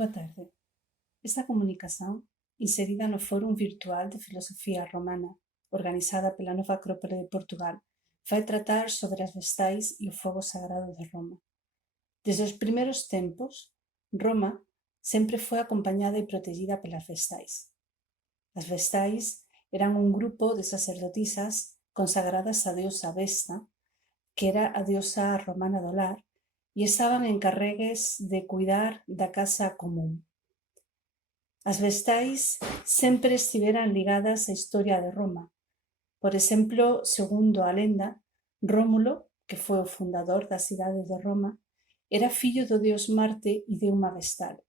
Boa tarde. Esta comunicación, inserida no Fórum Virtual de Filosofía Romana, organizada pela Nova Acrópole de Portugal, vai tratar sobre as vestais e o fogo sagrado de Roma. Desde os primeiros tempos, Roma sempre foi acompañada e protegida pelas vestais. As vestais eran un grupo de sacerdotisas consagradas á deusa Vesta, que era a deusa romana do lar, e estaban encarregues de cuidar da casa común. As vestais sempre estiveran ligadas á historia de Roma. Por exemplo, segundo a lenda, Rómulo, que foi o fundador da cidade de Roma, era fillo do deus Marte e de unha vestal.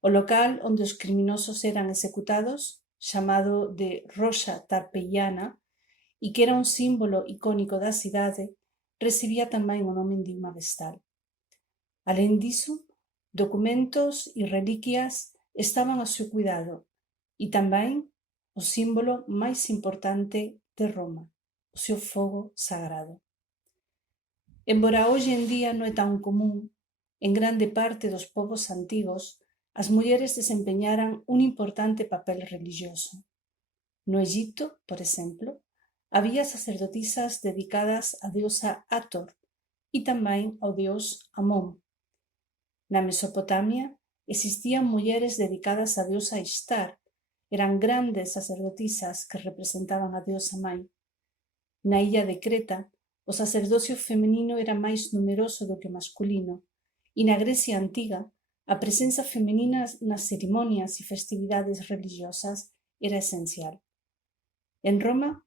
O local onde os criminosos eran executados, chamado de Roxa Tarpeiana, e que era un símbolo icónico da cidade, recibía tamén o nome de unha vestal. Alén diso, documentos e reliquias estaban ao seu cuidado e tamén o símbolo máis importante de Roma, o seu fogo sagrado. Embora hoxe en día non é tan común, en grande parte dos povos antigos as mulleres desempeñaran un importante papel religioso. No Egipto, por exemplo, había sacerdotisas dedicadas á deusa Hathor e tamén ao deus Amón. Na Mesopotamia existían mulleres dedicadas á deusa Ishtar, eran grandes sacerdotisas que representaban a deusa Mai. Na illa de Creta, o sacerdocio feminino era máis numeroso do que o masculino, e na Grecia antiga, a presenza feminina nas cerimonias e festividades religiosas era esencial. En Roma,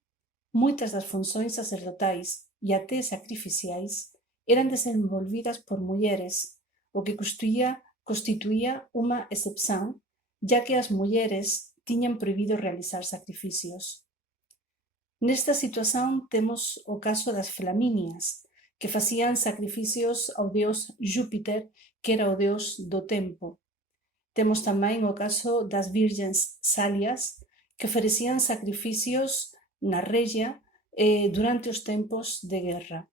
moitas das funcións sacerdotais e até sacrificiais eran desenvolvidas por mulleres, o que constituía unha excepción, ya que as mulleres tiñan prohibido realizar sacrificios. Nesta situación temos o caso das Flaminias, que facían sacrificios ao deus Júpiter, que era o deus do tempo. Temos tamén o caso das Virgens Salias, que ofrecían sacrificios na Regia durante os tempos de guerra.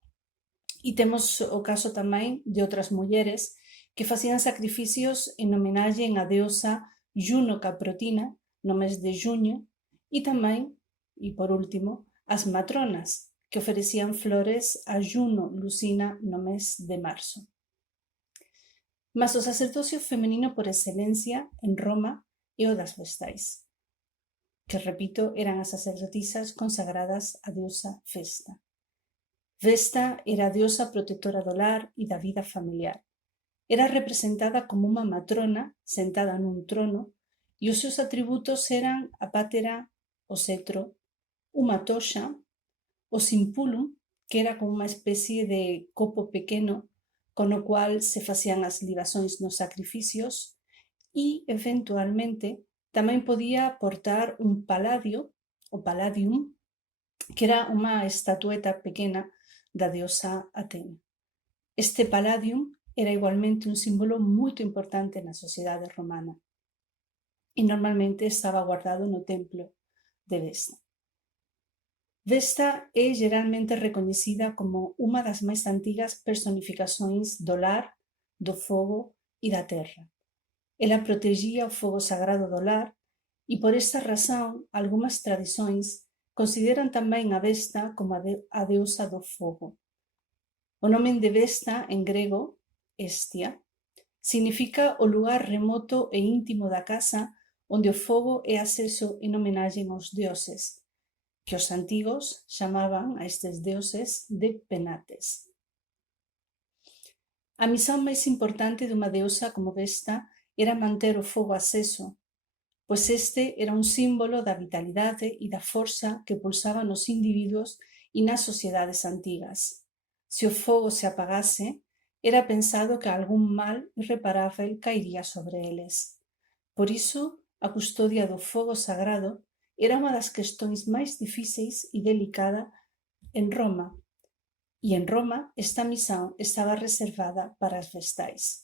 E temos o caso tamén de outras mulleres que facían sacrificios en homenaxe á deusa Juno Caprotina no mes de xuño e tamén, e por último, as matronas, que ofrecían flores a Juno Lucina no mes de marzo. Mas o sacerdocio feminino por excelencia en Roma é o das vestais, que, repito, eran as sacerdotisas consagradas á deusa Vesta. Vesta era a deusa protectora do lar e da vida familiar. Era representada como unha matrona sentada nun trono e os seus atributos eran a pátera, o cetro, unha toxa, o simpulum, que era como unha especie de copo pequeno con o cual se facían as libacións nos sacrificios e, eventualmente, tamén podía portar un paladio, o palladium, que era unha estatueta pequena da deusa Atena. Este palladium era igualmente un símbolo moito importante na sociedade romana e normalmente estaba guardado no templo de Vesta. Vesta é geralmente recoñecida como unha das máis antigas personificacións do lar, do fogo e da terra. Ela protexía o fogo sagrado do lar e por esta razón algunhas tradicións consideran tamén a Vesta como a deusa do fogo. O nome de Vesta en grego, Hestia, significa o lugar remoto e íntimo da casa onde o fogo é acceso en homenaxe aos dioses, que os antigos chamaban a estes deuses de penates. A misión máis importante dunha deusa como Vesta era manter o fogo acceso, pois este era un símbolo da vitalidade e da forza que pulsaba nos individuos e nas sociedades antigas. Se o fogo se apagase, era pensado que algún mal irreparável caería sobre eles. Por iso, a custodia do fogo sagrado era unha das questões máis difíceis e delicada en Roma, e en Roma esta misión estaba reservada para as vestais.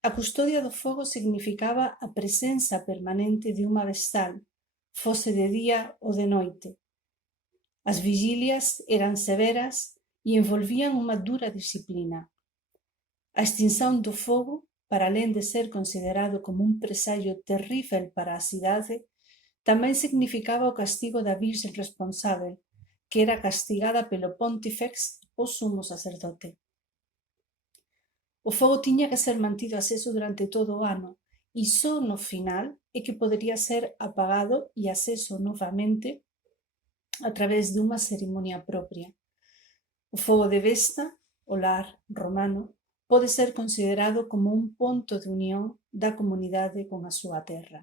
A custodia do fogo significaba a presenza permanente de unha vestal, fose de día ou de noite. As vigilias eran severas e envolvían unha dura disciplina. A extinción do fogo para alén de ser considerado como un presaxio terrível para a cidade, tamén significaba o castigo da Virxe responsável, que era castigada pelo Pontífex, o sumo sacerdote. O fogo tiña que ser mantido aceso durante todo o ano, e só no final é que podería ser apagado e aceso novamente a través dunha cerimonia propia. O fogo de Vesta, o lar romano, pode ser considerado como un ponto de unión da comunidade con a súa terra.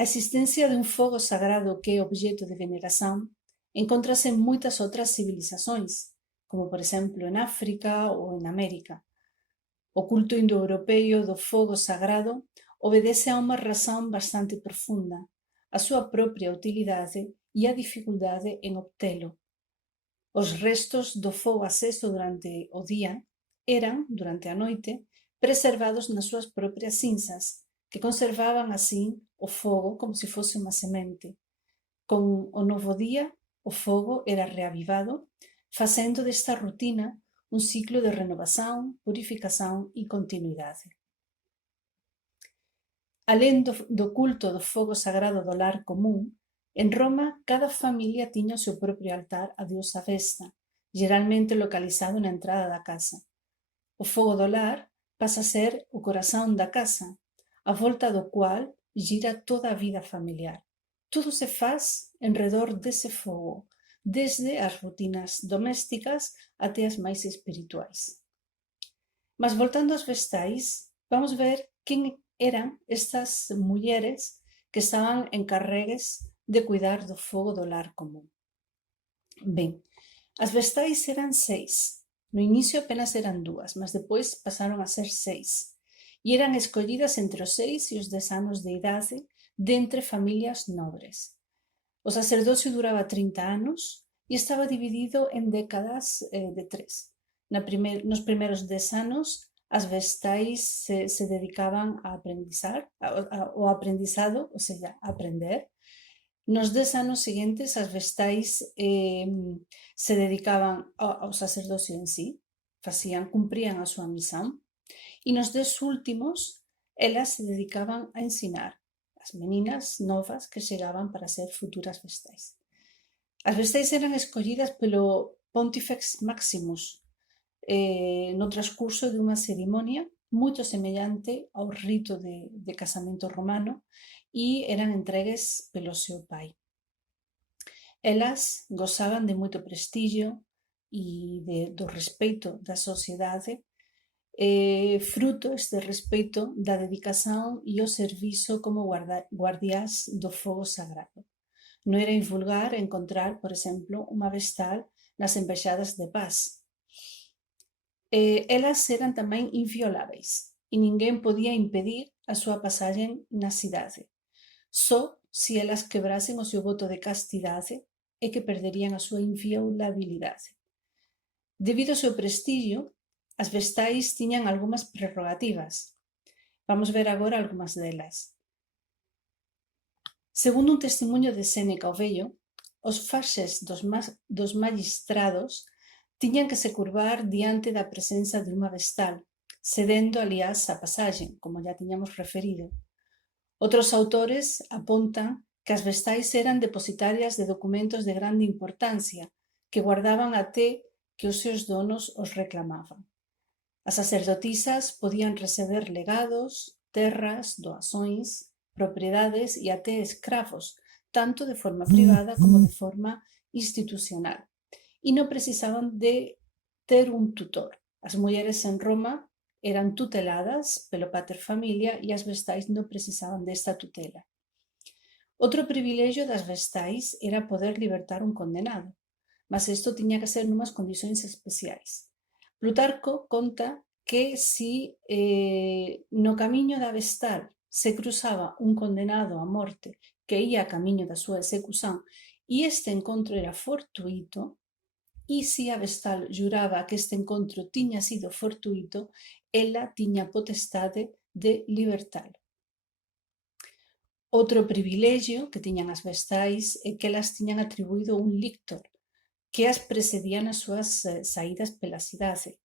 A existencia dun fogo sagrado que é obxecto de veneración encóntrase en moitas outras civilizacións, como por exemplo en África ou en América. O culto indoeuropeo do fogo sagrado obedece a unha razón bastante profunda, a súa propia utilidade e a dificultade en obtelo. Os restos do fogo aceso durante o día eran, durante a noite, preservados nas súas propias cinzas, que conservaban así o fogo como se fose unha semente. Con o novo día, o fogo era reavivado, facendo desta rutina un ciclo de renovación, purificación e continuidade. Alén do culto do fogo sagrado do lar común, en Roma cada familia tiña o seu propio altar a diosa Vesta, geralmente localizado na entrada da casa. O fogo do lar pasa a ser o corazón da casa, a volta do cual gira toda a vida familiar. Todo se faz en redor dese fogo, desde as rutinas domésticas até as máis espirituais. Mas voltando aos vestais, vamos ver quen eran estas mulleres que estaban encarregues de cuidar do fogo do lar común. Ben, as vestais eran 6. No inicio apenas eran 2, mas depois pasaron a ser 6. E eran escollidas entre os 6 e os 10 anos de idade de entre familias nobres. O sacerdocio duraba 30 anos e estaba dividido en décadas de 3. Nos primeiros 10 anos, as vestais se dedicaban a aprendizar, ao aprendizado, ou seja, a aprender. Nos 10 anos seguintes, as vestais se dedicaban ao sacerdocio en sí, cumprían a súa misión, e nos 10 últimos, elas se dedicaban a ensinar as meninas novas que chegaban para ser futuras vestais. As vestais eran escollidas polo Pontifex Maximus no transcurso dunha cerimonia moito semellante ao rito de casamento romano e eran entregues pelo seu pai. Elas gozaban de moito prestigio e do respeito da sociedade, fruto este respeito da dedicación e o servizo como guardiás do fogo sagrado. Non era invulgar encontrar, por exemplo, unha vestal nas embaixadas de paz. Elas eran tamén invioláveis e ninguén podía impedir a súa pasaxe na cidade. Só se elas quebrasen o seu voto de castidade é que perderían a súa inviolabilidade. Debido ao seu prestigio, as vestais tiñan algunhas prerrogativas. Vamos ver agora algunhas delas. Segundo un testimonio de Séneca o Vello, os faxes dos magistrados tiñan que se curvar diante da presenza de unha vestal, cedendo aliás a pasaxe, como ya tiñamos referido. Outros autores apontan que as vestais eran depositarias de documentos de grande importancia que guardaban até que os seus donos os reclamaban. As sacerdotisas podían receber legados, terras, doazóns, propiedades e até escravos, tanto de forma privada como de forma institucional. E non precisaban de ter un tutor. As mulleres en Roma eran tuteladas pelo pater familia e as vestais non precisaban desta tutela. Outro privilexio das vestais era poder libertar un condenado, mas isto tiña que ser numas condicións especiais. Plutarco conta que si no camiño da vestal se cruzaba un condenado a morte que ía a camiño da súa execución e este encontro era fortuito, e se a vestal juraba que este encontro tiña sido fortuito, ela tiña potestade de libertalo. Outro privilexio que tiñan as vestais é que elas tiñan atribuído un lictor que as precedía nas súas saídas pela cidade.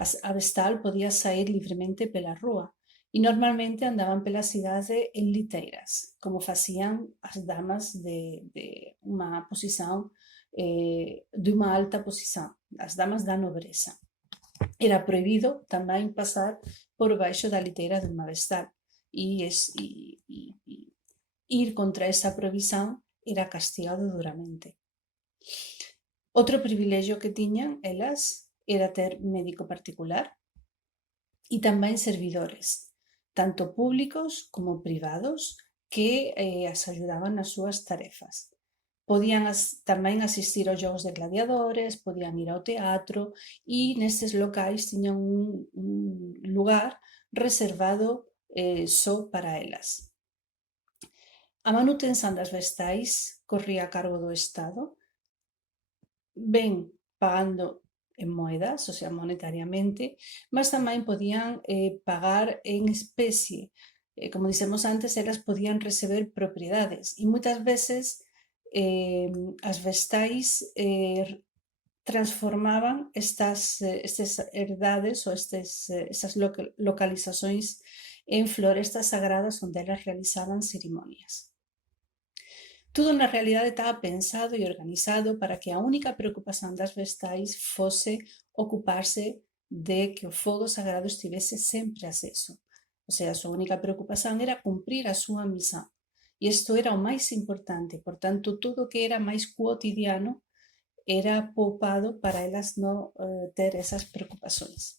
A vestal podía sair livremente pela rúa e normalmente andaban pela cidade en liteiras, como facían as damas de unha posición, de unha alta posición, as damas da nobreza. Era prohibido tamén pasar por baixo da liteira dunha vestal e ir contra esa prohibición era castigado duramente. Outro privilexio que tiñan elas era ter médico particular e tamén servidores, tanto públicos como privados, que as axudaban nas súas tarefas. Podían tamén asistir aos xogos de gladiadores, podían ir ao teatro e nestes locais tiñan un lugar reservado só para elas. A manutención das vestais corría a cargo do Estado, ben pagando en moedas, o sea, monetariamente, mas tamén podían pagar en especie. Como dixemos antes, elas podían receber propiedades e moitas veces as vestais transformaban estes herdades ou estas localizacións en florestas sagradas onde elas realizaban cerimonias. Tudo na realidade estaba pensado e organizado para que a única preocupación das vestais fose ocuparse de que o fogo sagrado estivese sempre aceso. O sea, a súa única preocupación era cumprir a súa misión. E isto era o máis importante, por tanto, tudo que era máis cotidiano era poupado para elas non ter esas preocupacións.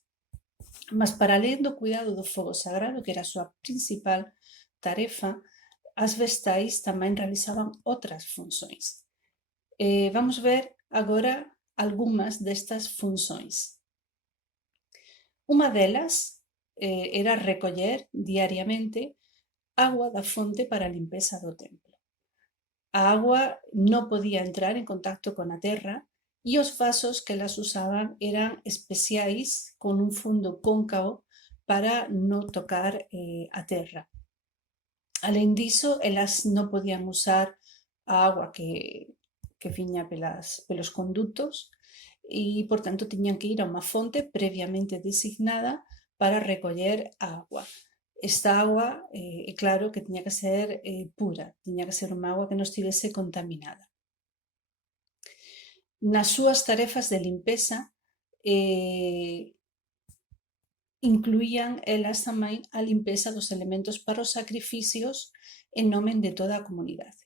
Mas para alén do cuidado do fogo sagrado, que era a súa principal tarefa, as vestais tamén realizaban outras funcións. Vamos ver agora algunhas destas funcións. Unha delas era recoller diariamente agua da fonte para a limpeza do templo. A agua non podía entrar en contacto con a terra e os vasos que elas usaban eran especiais con un fundo cóncavo para non tocar a terra. Alén diso, elas non podían usar a agua que viña pelos conductos e, por tanto, tiñan que ir a unha fonte previamente designada para recoller a agua. Esta agua, é claro que tiña que ser pura, tiña que ser unha agua que non estivese contaminada. Nas súas tarefas de limpeza, incluían elas tamén a limpeza dos elementos para os sacrificios en nome de toda a comunidade.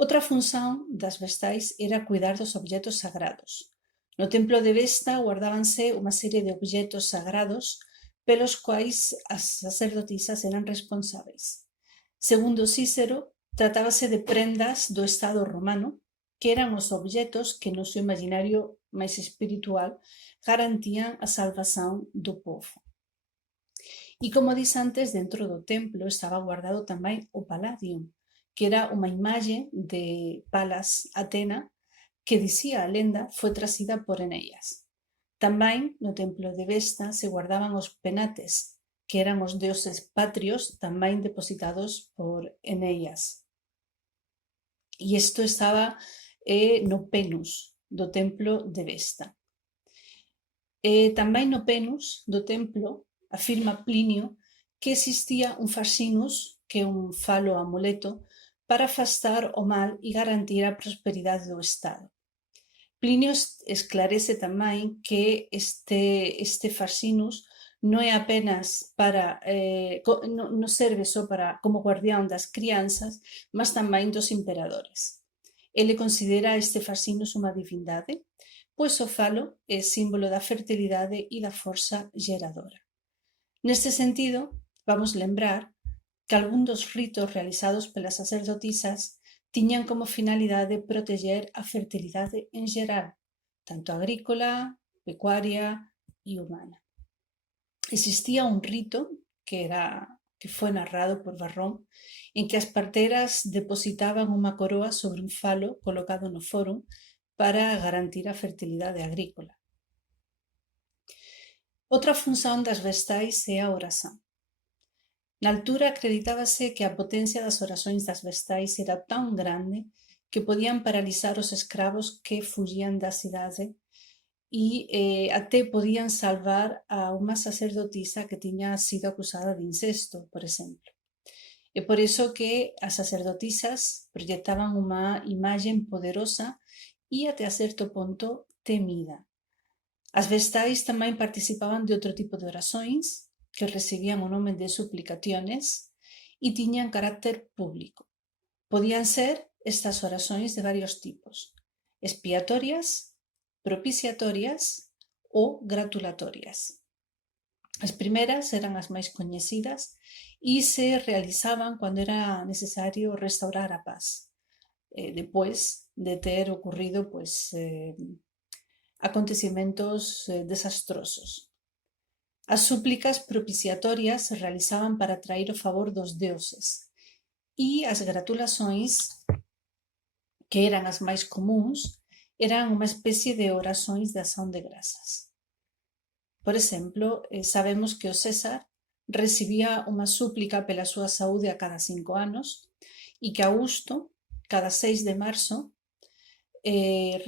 Outra función das vestais era cuidar dos obxetos sagrados. No templo de Vesta guardábanse unha serie de obxetos sagrados pelos quais as sacerdotisas eran responsáveis. Segundo Cícero, tratábase de prendas do Estado romano, que eran os obxetos que no seu imaginario máis espiritual garantían a salvación do povo. E como dis antes, dentro do templo estaba guardado tamén o Palladium, que era unha imaxe de Palas Atena que, dicía a lenda, foi trazida por Eneas. Tamén no templo de Vesta se guardaban os penates, que eran os deuses patrios tamén depositados por Eneas. E isto estaba no Penus do templo de Vesta. Tamén no Penus do templo afirma Plinio que existía un fascinus, que é un falo amuleto, para afastar o mal e garantir a prosperidade do Estado. Plinio esclarece tamén que este fascinus non é apenas para, non serve só para como guardián das crianzas, mas tamén dos imperadores. Ele considera este fascinus unha divindade, pois o falo é símbolo da fertilidade e da forza geradora. Neste sentido, vamos lembrar que algún dos ritos realizados pelas sacerdotisas tiñan como finalidade proteger a fertilidade en xeral, tanto agrícola, pecuaria e humana. Existía un rito que foi narrado por Varrón, en que as parteras depositaban unha coroa sobre un falo colocado no fórum para garantir a fertilidade agrícola. Outra función das vestais é a oración. Na altura acreditábase que a potencia das oracións das vestais era tan grande que podían paralizar os escravos que fuxían da cidade e até podían salvar a unha sacerdotisa que tiña sido acusada de incesto, por exemplo. É por iso que as sacerdotisas proyectaban unha imaxe poderosa e até a certo ponto temida. As vestais tamén participaban de outro tipo de orações que recibían o nome de suplicaciones e tiñan carácter público. Podían ser estas orações de varios tipos: expiatorias, propiciatorias ou gratulatorias. As primeras eran as máis coñecidas e se realizaban cando era necesario restaurar a paz, depois de ter ocurrido acontecimentos desastrosos. As súplicas propiciatorias se realizaban para atraer o favor dos deuses e as gratulações, que eran as máis comúns, eran unha especie de orações de acción de grazas. Por exemplo, sabemos que o César recibía unha súplica pela súa saúde a cada 5 anos e que Augusto, cada 6 de marzo,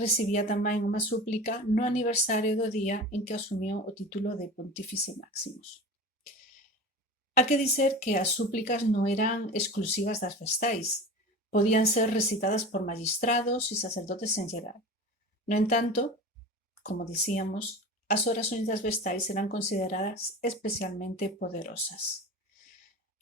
recibía tamén unha súplica no aniversario do día en que asumiu o título de Pontífice Maximus. Hai que dizer que as súplicas non eran exclusivas das vestais, podían ser recitadas por magistrados e sacerdotes en xeral. No entanto, como dicíamos, as orações das vestais eran consideradas especialmente poderosas.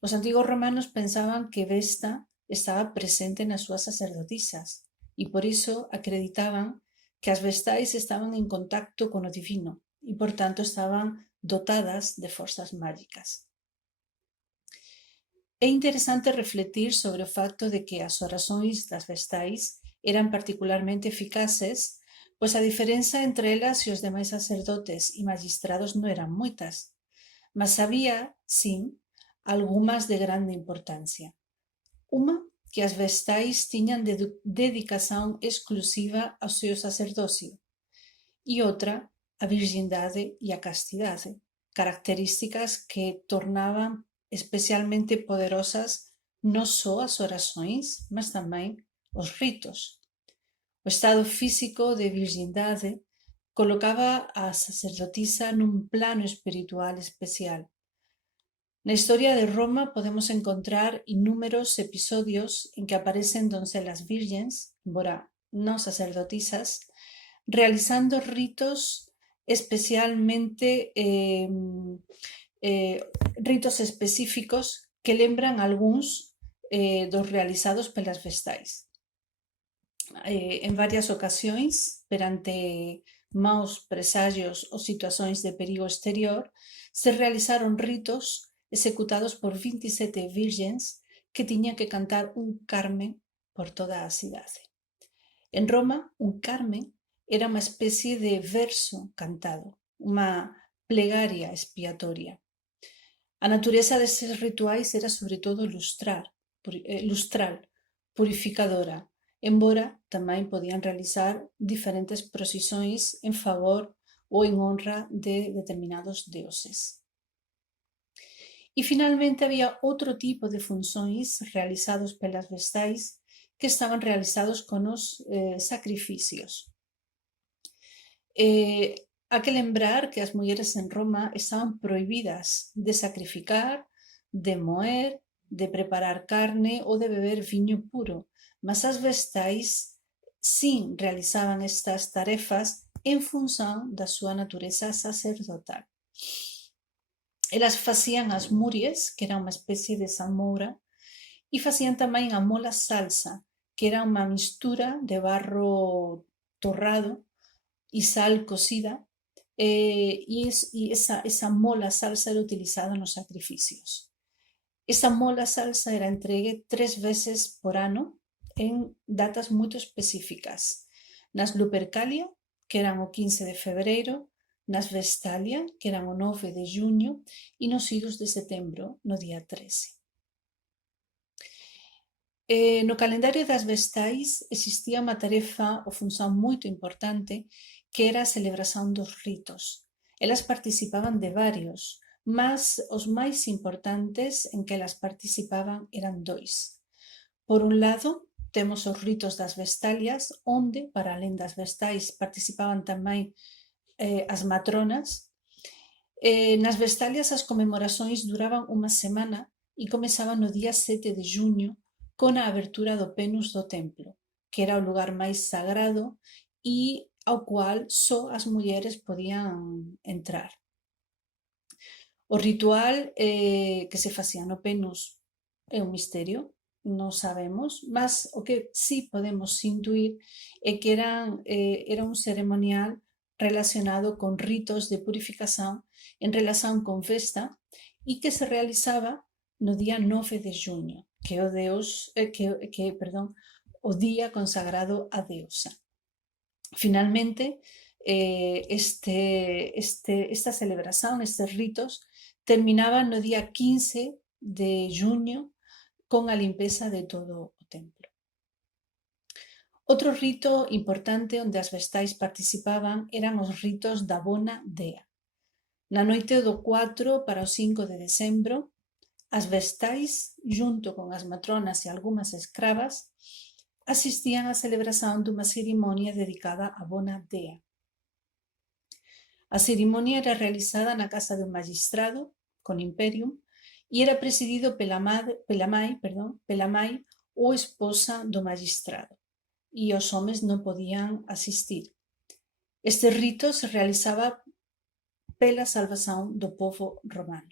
Os antigos romanos pensaban que Vesta estaba presente nas súas sacerdotisas e por iso acreditaban que as vestais estaban en contacto con o divino e, por tanto, estaban dotadas de forzas mágicas. É interesante refletir sobre o facto de que as orações das vestais eran particularmente eficaces, pois a diferenza entre elas e os demais sacerdotes e magistrados non eran moitas, mas había, sim, algunhas de grande importancia. Unha, que as vestais tiñan dedicación exclusiva ao seu sacerdocio, e outra, a virxindade e a castidade, características que tornaban especialmente poderosas non só as orações, mas tamén os ritos. O estado físico de virxindade colocaba a sacerdotisa nun plano espiritual especial. Na historia de Roma podemos encontrar inúmeros episodios en que aparecen doncelas virgens, embora non sacerdotisas, realizando ritos especialmente ritos específicos que lembran algúns dos realizados pelas vestais. En varias ocasións, perante maus presagios ou situacións de perigo exterior, se realizaron ritos executados por 27 virgens que tiñan que cantar un carmen por toda a cidade. En Roma, un carmen era unha especie de verso cantado, unha plegaria expiatoria. A natureza destes rituais era sobre todo lustral, purificadora, embora tamén podían realizar diferentes procesións en favor ou en honra de determinados deuses. E finalmente había outro tipo de funcións realizados pelas vestais que estaban realizados con os sacrificios. Hai que lembrar que as mulleres en Roma estaban prohibidas de sacrificar, de moer, de preparar carne ou de beber viño puro, mas as vestais sin realizaban estas tarefas en función da súa natureza sacerdotal. Elas facían as muries, que era unha especie de salmoura, e facían tamén a mola salsa, que era unha mistura de barro torrado e sal cocida, e esa mola salsa era utilizada nos sacrificios. Esa mola salsa era entregue 3 veces por ano en datas moito específicas. Nas Lupercalia, que eran o 15 de febreiro, nas Vestalia, que eran o 9 de xuño, e nos idos de setembro, no día 13. No calendario das vestais existía unha tarefa ou función moito importante que era a celebración dos ritos. Elas participaban de varios, mas os máis importantes en que elas participaban eran 2. Por un lado, temos os ritos das vestalias, onde, para alén das vestais, participaban tamén as matronas. Nas Vestalias as conmemorações duraban unha semana e comezaban no día 7 de xuño con a abertura do penus do templo, que era o lugar máis sagrado e ao cual só as mulleres podían entrar. O ritual que se facía no penus é un misterio, non sabemos, mas o que sí podemos intuir é que era un ceremonial relacionado con ritos de purificación en relación con festa e que se realizaba no día 9 de xuño, que é o o día consagrado á deusa. Finalmente, esta celebración, estes ritos, terminaban no día 15 de xuño con a limpeza de todo o templo. Outro rito importante onde as vestais participaban eran os ritos da bona dea. Na noite do 4 para o 5 de decembro, as vestais, junto con as matronas e algunhas escravas, asistían á celebración dunha cerimonia dedicada á bona dea. A cerimonia era realizada na casa de un magistrado, con imperium, e era presidido pela mai ou esposa do magistrado, e os homes non podían asistir. Este rito se realizaba pela salvación do povo romano.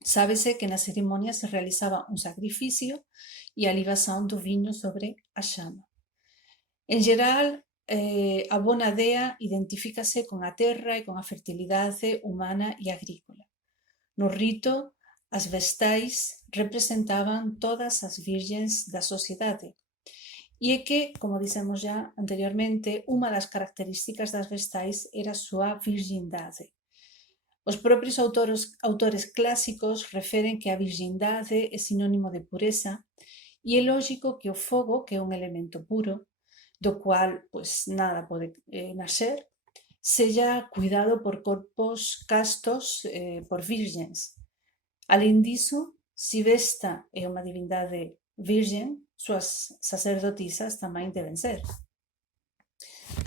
Sábese que na cerimonia se realizaba un sacrificio e a libación do viño sobre a xama. En geral, a bona dea identifícase con a terra e con a fertilidade humana e agrícola. No rito, as vestais representaban todas as virgens da sociedade. E é que, como dixemos já anteriormente, unha das características das vestais era a súa virgindade. Os propios autores clásicos referen que a virgindade é sinónimo de pureza e é lógico que o fogo, que é un elemento puro, do cual pois nada pode nascer, sella cuidado por corpos castos, por virgens. Alén diso, se Vesta é unha divindade virgen, súas sacerdotisas tamén deben ser.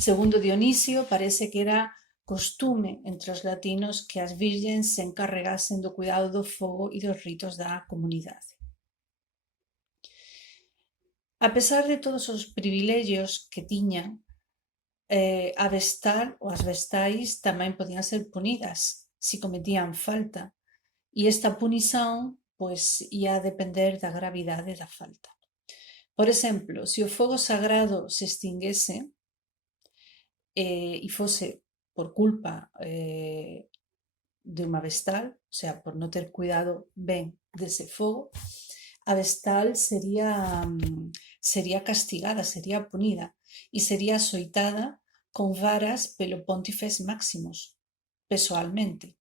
Segundo Dionisio, parece que era costume entre os latinos que as virgens se encarregasen do cuidado do fogo e dos ritos da comunidade. A pesar de todos os privilegios que tiña, a vestal ou as vestais tamén podían ser punidas se cometían falta, e esta punición pois ia depender da gravidade da falta. Por exemplo, se o fogo sagrado se extinguese e fose por culpa de unha vestal, o sea, por non ter cuidado ben dese fogo, a vestal sería castigada, sería punida e sería açoitada con varas pelo Pontifex Maximus, pessoalmente.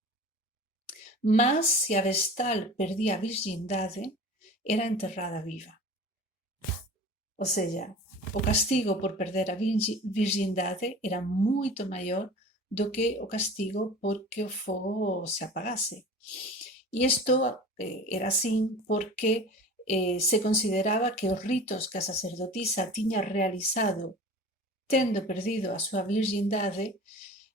Mas, se a vestal perdía a virxindade, era enterrada viva. O sella, o castigo por perder a virxindade era moito maior do que o castigo porque o fogo se apagase. E isto era así porque se consideraba que os ritos que a sacerdotisa tiña realizado tendo perdido a súa virxindade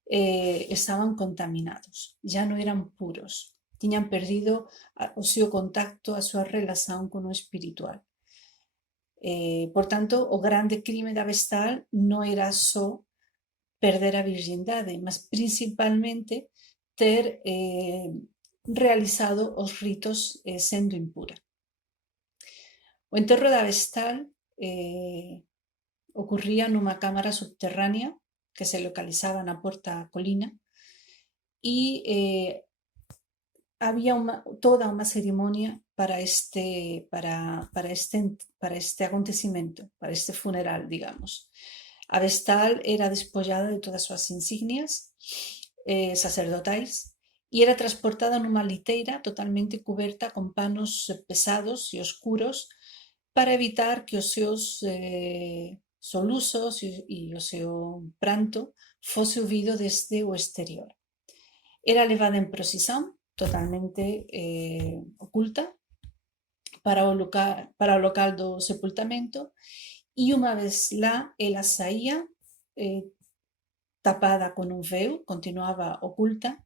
estaban contaminados, ya non eran puros, tiñan perdido o seu contacto, a súa relación con o espiritual. Por tanto, o grande crime da vestal non era só perder a virxindade, mas principalmente ter realizado os ritos sendo impura. O enterro da vestal ocurría nunha cámara subterránea que se localizaba na Porta Colina e había toda unha cerimonia para este acontecimento, para este funeral, digamos. A vestal era despollada de todas as súas insignias sacerdotais e era transportada nunha liteira totalmente cuberta con panos pesados e oscuros para evitar que os seus solusos e o seu pranto fose ouvido desde o exterior. Era levada en procesión, totalmente oculta, para o local do sepultamento, e unha vez lá, ela saía tapada con un veu, continuaba oculta,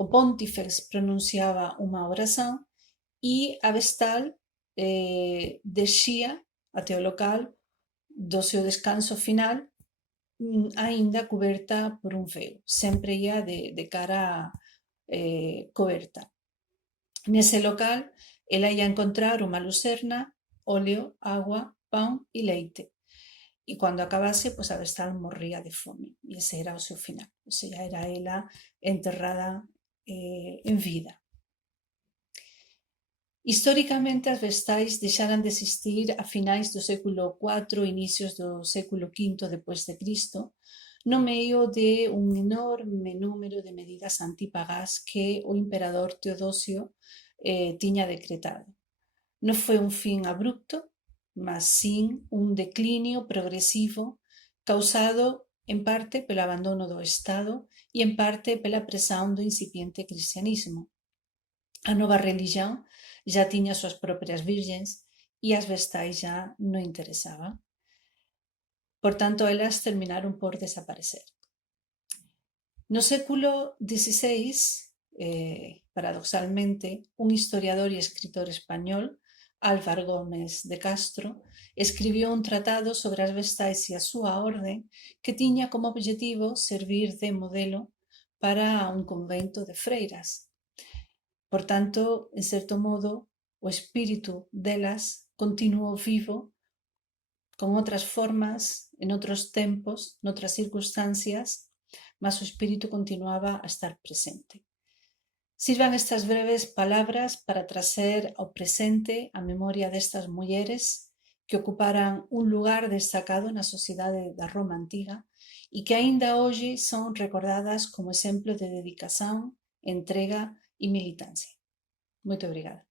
o pontífex pronunciaba unha oración e a vestal descía até o local do seu descanso final aínda cuberta por un veo, sempre ia de cara coberta. Nese local, ela ia encontrar unha lucerna, óleo, agua, pan e leite. E cando acabase, pois a vestal morría de fome. E ese era o seu final. O sea, era ela enterrada en vida. Históricamente, as vestais deixaran de existir a finais do século IV, inicios do século V depois de Cristo, no medio de un enorme número de medidas antipagás que o emperador Teodosio tiña decretado. Non foi un fin abrupto, mas sin un declinio progresivo causado en parte pelo abandono do Estado e en parte pela presión do incipiente cristianismo. A nova religión já tiña as súas propias virgens e as vestais já non interesaban. Por tanto, elas terminaron por desaparecer. No século XVI, paradoxalmente, un historiador e escritor español, Álvar Gómez de Castro, escribiu un tratado sobre as vestais e a súa orde que tiña como obxectivo servir de modelo para un convento de freiras. Por tanto, en certo modo, o espírito delas continuou vivo con outras formas, en outros tempos, noutras circunstancias, mas o espírito continuaba a estar presente. Sirvan estas breves palabras para trazer ao presente a memoria destas mulleres que ocuparan un lugar destacado na sociedade da Roma antiga e que aínda hoxe son recordadas como exemplo de dedicación, entrega e militancia. Moito obrigada.